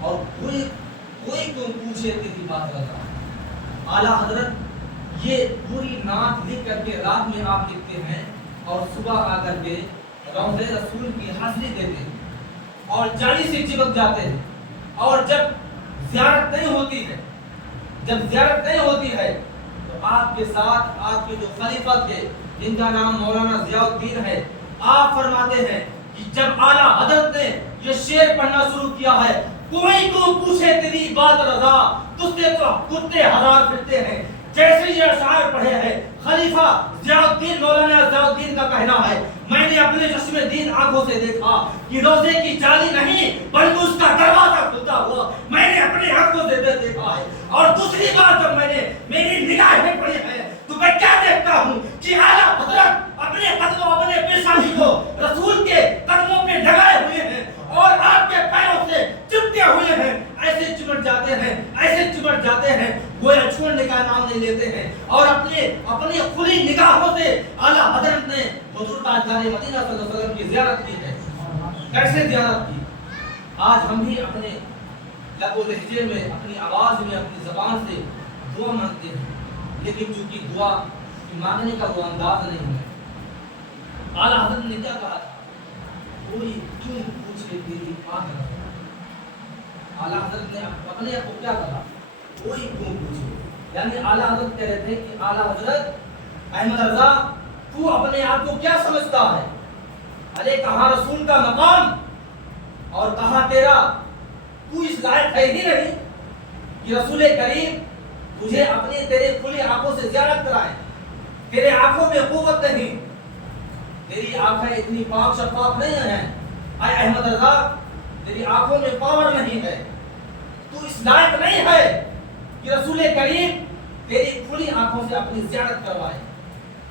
اور کوئی کیوں پوچھے تیری بات رضا. اعلیٰ حضرت یہ پوری نعت لکھ کر کے رات میں آپ لکھتے ہیں اور صبح آ کر کے روضہ رسول کی حاضری دیتے ہیں اور جالی سے چپک جاتے ہیں. اور جب زیارت نہیں ہوتی ہے تو آپ کے ساتھ آپ کے جو خلیفہ تھے جن کا نام مولانا ضیاء الدین ہے، آپ فرماتے ہیں کہ جب اعلیٰ حضرت نے یہ شعر پڑھنا شروع کیا ہے، کوئی کو پوچھے تیری بات رضا، تجھ سے تو کتے ہزار پھرتے ہیں. جیسے یہ اشعار پڑھے ہیں خلیفہ ضیاء الدین مولانا ضیاء الدین کا کہنا ہے، میں نے اپنے چشم دین آنکھوں سے دیکھا کہ روزے کی جالی نہیں بلکہ اس کا دروازہ کھلتا ہوا میں نے اپنے آنکھوں سے دیکھا ہے. اور دوسری بات جب میں نے میری نگاہیں پڑھی ہے تو میں کیا دیکھتا ہوں کہ اعلیٰ حضرت اپنے قدموں اپنے پیشانی کو رسول کے قدموں پہ لگائے ہوئے ہیں اور آپ کے پیروں سے چپتے ہوئے ہیں. ایسے چمٹ جاتے ہیں گویا چھوڑنے کا نام نہیں لیتے ہیں. اور اپنی کھلی نگاہوں سے اعلیٰ حضرت نے حضور تاجدار مدینہ صلی اللہ علیہ وسلم کی زیارت کی ہے. کیسے زیارت کی؟ آج ہم بھی اپنے لب و لہجے میں، اپنی آواز میں، اپنی زبان سے دعا مانگتے ہیں، لیکن چونکہ دعا مانگنے کا وہ انداز نہیں ہے. اعلیٰ حضرت نے کیا کہا تھا؟ کوئی کیوں پوچھے تیری بات رضا. اعلیٰ حضرت نے اپنے آپ کو کیا کہا؟ کوئی کیوں پوچھے. یعنی اعلیٰ حضرت کہہ رہے تھے کہ اعلیٰ حضرت احمد رضا تو اپنے آپ کو کیا سمجھتا ہے؟ ارے کہاں رسول کا مقام اور کہاں تیرا؟ تو اس لائق ہے ہی نہیں کہ رسول کریم تجھے اپنے تیرے کھلی آنکھوں سے زیارت کرائے. تیرے آنکھوں میں قوت نہیں، تیری آنکھیں اتنی پاک شفاف نہیں ہیں. اے احمد رضا تیری آنکھوں میں پاور نہیں ہے، تو اس لائق نہیں ہے کہ رسول کریم تیری کھلی آنکھوں سے اپنی زیارت کروائے.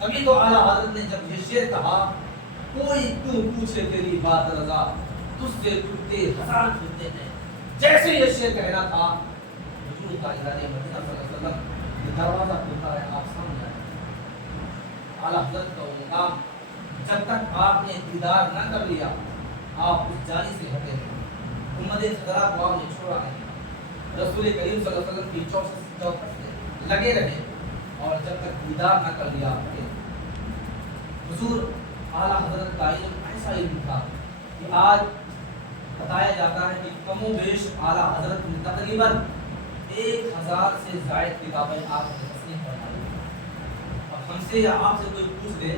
ابھی تو اعلیٰ حضرت نے جب یہ شعر کہا کوئی کیوں پوچھے تیری بات رضا، تجھ سے کتے ہزار پھرتے ہیں، جیسے یہ شعر کہنا تھا حضور تاجدار مدینہ صلی اللہ علیہ وسلم یہ دروازہ کھلتا ہے، آپ سامنے آئے. اعلیٰ حضرت کا وہ مقام جب تک آپ نے دیدار نہ کر لیا آپ اس جالی سے ہٹے نہیں. امت خضرا کو آپ نے چھوڑا نہیں. رسول کریم صلی اللہ علیہ وسلم کی چوکھٹ سے لگے رہے اور جب تک دیدار نہ کر لیا ہٹے. حضور اعلیٰ حضرت کا علم ایسا علم تھا کہ آج بتایا جاتا ہے کہ کم و بیش اعلیٰ حضرت نے تقریباً 1000 سے زائد کتابیں آپ نے تصنیف فرمائی. اب ہم سے یا آپ سے کوئی پوچھ دے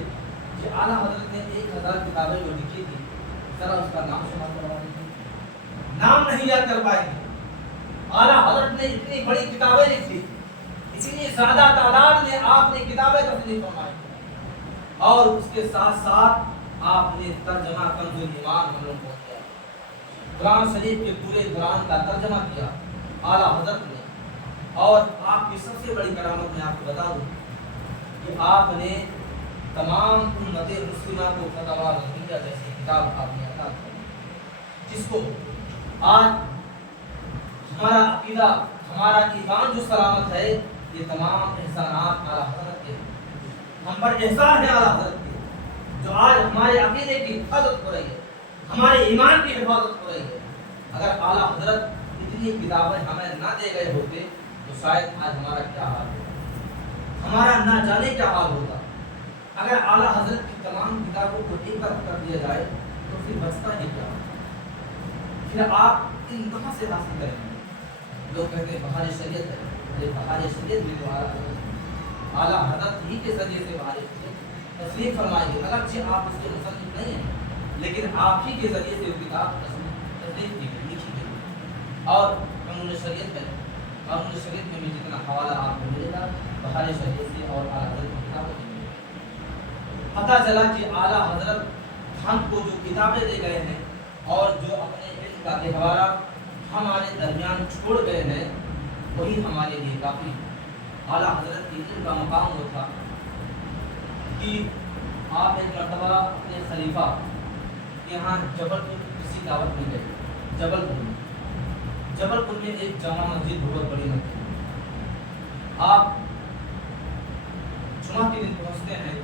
کہ اعلیٰ حضرت نے 1000 کتابیں جو لکھی تھی ذرا اس کا نام شمار کروا دیجیے. نام نہیں یاد کر پائیں گے. اعلیٰ حضرت نے اتنی بڑی کتابیں لکھی، اتنی زیادہ تعداد میں آپ نے کتابیں تصنیف فرمائی اور اس کے ساتھ ساتھ آپ نے ترجمہ کنز ایمان ہم لوگوں کو کیا. قرآن شریف کے پورے قرآن کا ترجمہ کیا اعلیٰ حضرت نے. اور آپ کی سب سے بڑی کرامت میں آپ کو بتا دوں کہ آپ نے تمام امت مسلمہ کو فتاوی رضویہ جیسی کتاب آپ نے عطا کی، جس کو آج ہمارا عقیدہ ہمارا ایمان جو سلامت ہے یہ تمام احسانات اعلیٰ حضرت کے ہم پر احسان ہے اعلیٰ حضرت کے، جو آج ہمارے عقیدے کی حفاظت ہو رہی ہے، ہمارے ایمان کی حفاظت ہو رہی ہے. اگر اعلیٰ حضرت اتنی کتابیں ہمیں نہ دے گئے ہوتے تو شاید آج ہمارا کیا حال ہوتا، ہمارا نہ جانے کیا حال ہوتا. اگر اعلیٰ حضرت کی تمام کتابوں کو ایک طرف کر دیا جائے تو پھر بچتا ہی کیا؟ پھر آپ ان کہاں سے حاصل کریں گے؟ لوگ کہتے ہیں بہار شریعت ہے. ارے بہار شریعت بھی تو اعلیٰ حضرت ہی کے ذریعے سے بہار شریعت تصنیف فرمائی ہے. اگرچہ آپ اس کے مصنف نہیں ہیں لیکن آپ ہی کے ذریعے سے کتاب تصنیف کی گئی، لکھی گئی. اور قانون شریعت ہے، قانون شریعت میں بھی جتنا حوالہ آپ کو ملے گا بہار شریعت سے اور اعلیٰ حضرت کی کتابوں سے ملے گا. پتہ چلا کہ اعلیٰ حضرت ہم کو جو کتابیں دے گئے ہیں اور جو اپنے علم کا گہوارہ ہمارے درمیان چھوڑ گئے ہیں وہی ہمارے لیے کافی. اعلیٰ حضرت کی علم کا مقام وہ تھا کہ آپ ایک مرتبہ اپنے خلیفہ کے یہاں جبل پور کسی دعوت میں گئے. جبل پور میں ایک جامع مسجد بہت بڑی مسجد. آپ جمعہ کے دن پہنچتے ہیں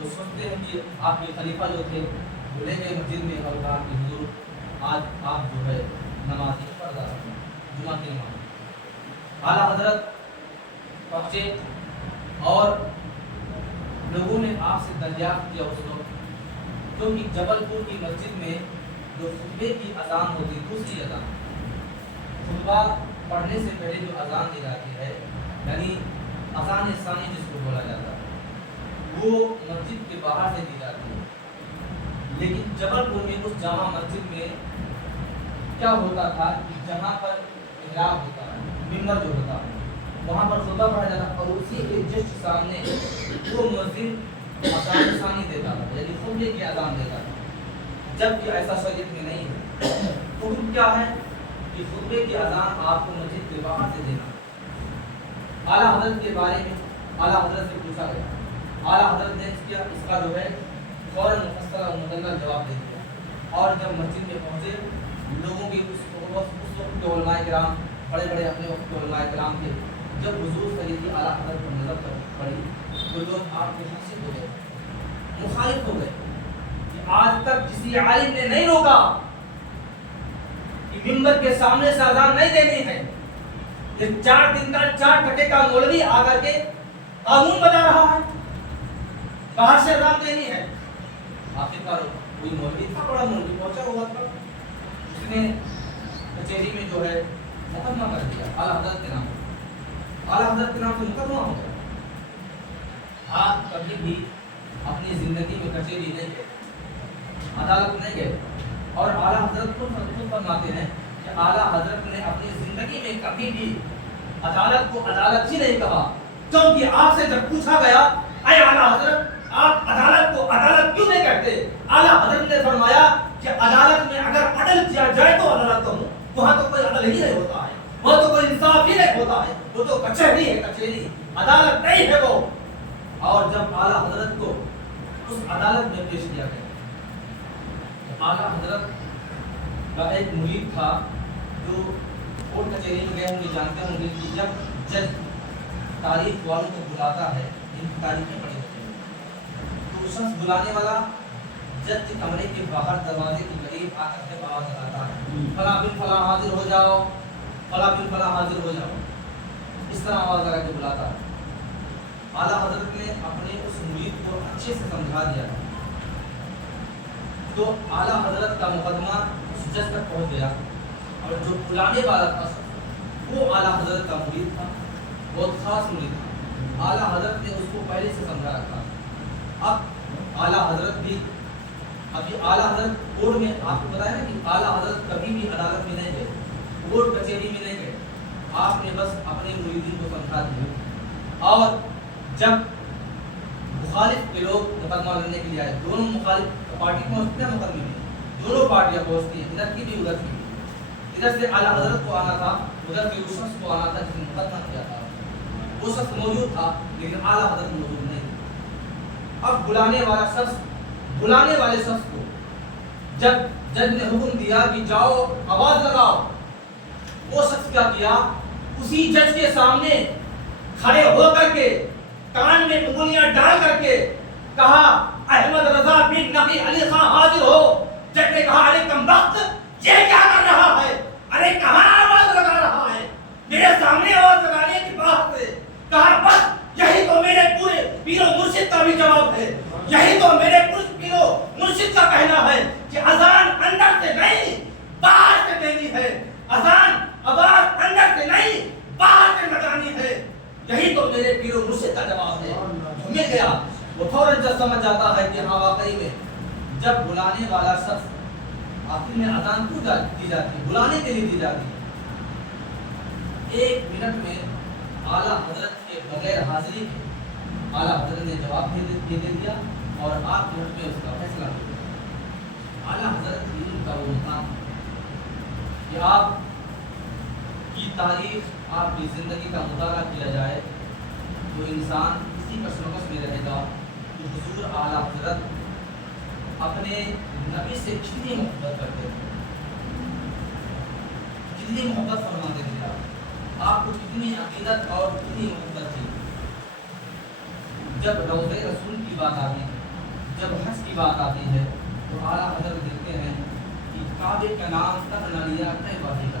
تو سوچتے ہیں کہ آپ کے خلیفہ جو تھے وہ لے گئے مسجد میں اور کہا کہ حضور آج آپ جو ہے نماز پڑھ رہا جمعہ کی نماز۔ اعلیٰ حضرت پہنچے اور لوگوں نے آپ سے دریافت کیا اس وقت، کیونکہ جبل پور کی مسجد میں جو خطبے کی اذان ہوتی، دوسری اذان، خطبہ پڑھنے سے پہلے جو اذان دی جاتی ہے، یعنی اذان ثانی جس کو بولا جاتا ہے، وہ مسجد کے باہر سے دی جاتی ہے۔ لیکن جبل پور میں اس جامع مسجد میں کیا ہوتا تھا کہ جہاں پر محراب ہوتا ہے، ممبر جو ہوتا ہے، وہاں پر خطبہ پڑھا جاتا، اور اسی کے جسٹ سامنے وہ مسجد اذان ثانی دیتا تھا، یعنی خطبے کی اذان دیتا تھا، جبکہ ایسا شریعت میں نہیں ہے۔ حکم کیا ہے کہ خطبے کی اذان آپ کو مسجد کے باہر سے دینا۔ اعلیٰ حضرت کے بارے میں اعلیٰ حضرت سے پوچھا گیا، اعلیٰ حضرت نے اس کا جو ہے فوراً مفصل اور مدلل جواب دے دیا، اور جب مسجد میں پہنچے، لوگوں کی اس وقت کے علماء کرام، بڑے بڑے اپنے وقت کے علماء کرام تھے، جب حضور سیدی اعلیٰ حضرت پر نظر پڑی تو لوگ آپ کے حاصل ہو گئے، مخالف ہو گئے کہ آج تک کسی عالم نے نہیں روکا کہ ممبر کے سامنے سے اذان نہیں دینی ہے۔ یہ 4 دن کا 4 ٹکے کا مولوی آ کر کے قانون بتا رہا ہے باہر سے اذان دینی ہے۔ آخرکار کوئی مولوی تھا، بڑا مولوی پہنچا ہوا تھا، اس نے کچہری میں جو ہے مقدمہ کر دیا اعلیٰ حضرت کے نام، اعلیٰ حضرت کے نام سے مقدمہ ہو گیا۔ آپ کبھی بھی اپنی زندگی میں کچہری نہیں گئے، عدالت نہیں گئے، اور اعلیٰ حضرت خود فرماتے ہیں کہ اعلیٰ حضرت نے اپنی زندگی میں کبھی بھی عدالت کو عدالت ہی نہیں کہا، کیونکہ آپ سے جب پوچھا گیا اے اعلیٰ حضرت آپ عدالت کو عدالت کیوں نہیں کہتے، اعلیٰ حضرت نے فرمایا کہ عدالت میں اگر عدل کیا جائے تو عدالت کہوں، وہاں تو کوئی عدل ہی نہیں ہوتا ہے، وہاں تو کوئی انصاف ہی نہیں ہوتا ہے، وہ تو کچہری ہے، کچہری عدالت نہیں ہے وہ۔ اور جب اعلیٰ حضرت کو اس عدالت میں پیش کیا گیا، اعلیٰ حضرت کا ایک مرید تھا جو کورٹ کچہری میں گئے ہوں گے، جانتے ہوں گے کہ جب جج تاریخ والوں کو بلاتا ہے، ان کی تاریخیں پڑھی ہوتی ہیں، تو شخص بلانے والا جج کے کمرے کے باہر دروازے کے قریب آ کر کے آواز لگاتا ہے، فلاں بن فلاں حاضر ہو جاؤ، فلاں بن فلاں حاضر ہو جاؤ، اس طرح آواز لگا کے بلاتا ہے۔ اعلیٰ حضرت نے اپنے اس مرید کو اچھے سے سمجھا دیا تو اعلیٰ حضرت کا مقدمہ اس جج تک پہنچ گیا، اور جو بلانے والا تھا وہ اعلیٰ حضرت کا مرید تھا، بہت خاص مرید تھا۔ اعلیٰ حضرت نے اس کو پہلے سے سمجھا رکھا۔ اب اعلیٰ حضرت بھی ابھی اعلیٰ حضرت کورٹ میں، آپ کو بتایا نا کہ اعلیٰ حضرت کبھی بھی عدالت میں نہیں گئے، کورٹ کچہری میں نہیں گئے، آپ نے بس اپنے مریدین کو سمجھا دیا۔ اور جب مخالف کے لوگ مقدمہ لڑنے کے لیے آئے، دونوں مخالف پارٹی پہنچتے ہیں مقدمے میں، دونوں پارٹیاں پہنچتی ہیں، ادھر کی بھی ادھر کی بھی، ادھر سے اعلیٰ حضرت کو آنا تھا، ادھر کے اس شخص کو آنا تھا جس نے مقدمہ کیا تھا، وہ شخص موجود تھا لیکن اعلیٰ حضرت موجود نہیں تھا۔ اب بلانے والے شخص کو جب جج نے حکم دیا کہ جاؤ آواز لگاؤ، وہ شخص کیا کیا، اسی جج کے سامنے کھڑے ہو کر کے کان میں انگلیاں ڈال کر کے کہا احمد رضا بن نبی علی خان حاضر ہو۔ جج نے کہا ارے کمبخت یہ کیا کر رہا ہے، ارے کہاں آواز لگا رہا ہے، میرے سامنے آواز لگانے کی بات ہے۔ کہا بس یہی تو میرے پورے پیر و مرشد کا بھی جواب ہے، یہی تو میرے پیر و مرشد کا کہنا ہے کہ اذان اندر سے نہیں باہر سے دینی ہے، اذان آواز اندر سے نہیں باہر سے لگانی ہے، یہی تو میرے پیر و مرشد کا جواب ہے۔ مل گیا، وہ فوراً جب سمجھ جاتا ہے کہ ہاں واقعی میں جب بلانے والا شخص آخر میں اذان کیوں دی جاتی ہے، بلانے کے لیے دی جاتی ہے۔ 1 منٹ میں اعلیٰ حضرت کے بغیر حاضری کے اعلیٰ حضرت نے جواب دے دیا اور آپ کے حق میں اس کا فیصلہ ہو گیا۔ اعلیٰ حضرت کی ان کا وہ مقام کہ آپ کی تاریخ، آپ کی زندگی کا مطالعہ کیا جائے تو انسان اسی کشمکش میں رہے گا کہ حضور اعلیٰ حضرت اپنے نبی سے کتنی محبت کرتے تھے، کتنی محبت فرماتے تھے، آپ کو کتنی عقیدت اور کتنی محبت تھی۔ جب روضہ رسول کی بات آتی ہے، جب حج کی بات آتی ہے تو اعلیٰ حضرت دیکھتے ہیں کہ کعبے کا نام تک نہ لیا کئی بار کا،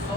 100